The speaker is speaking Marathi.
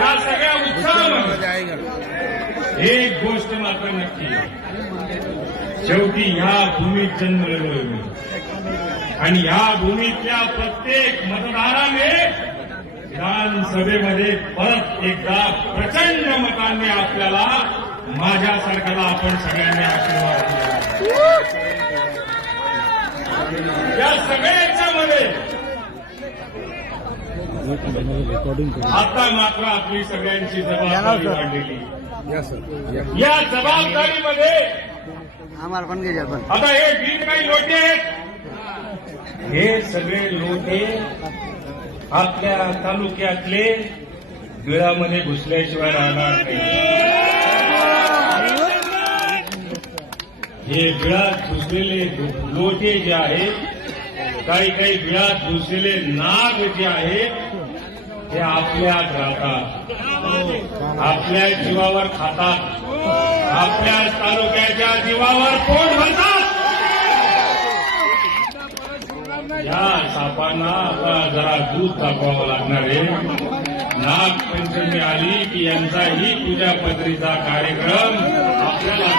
या सगळ्या उत्साहामध्ये एक गोष्ट मात्र नक्की, शेवटी ह्या भूमीत जन्मलेलो मी आणि ह्या भूमीतल्या प्रत्येक मतदाराने विधानसभेमध्ये परत एकदा प्रचंड मतांनी आपल्याला माझ्यासारख्याला आपण सगळ्यांनी आशीर्वाद दिला। या सगळ्याच्या मध्ये आता मात्र आपली सगळ्यांची जबाबदारी वाढलेली। या जबाबदारीमध्ये आम्हाला पण घ्या पण आता हे बीज काही लोटे आहेत, हे सगळे लोटे आपल्या तालुक्यातले बिळामध्ये घुसल्याशिवाय राहणार नाही। हे बिळात घुसलेले लोटे जे आहेत, काही काही बिळात घुसलेले नाग जे आहेत, ते आपल्यात राहतात, आपल्या जीवावर खातात, आपल्या तालुक्याच्या जीवावर पोट भरतात। या सापांना आता जरा दूध दाखवावं लागणार आहे। नागपंचमी आली की यांचाही पूजा पत्रीचा कार्यक्रम आपल्याला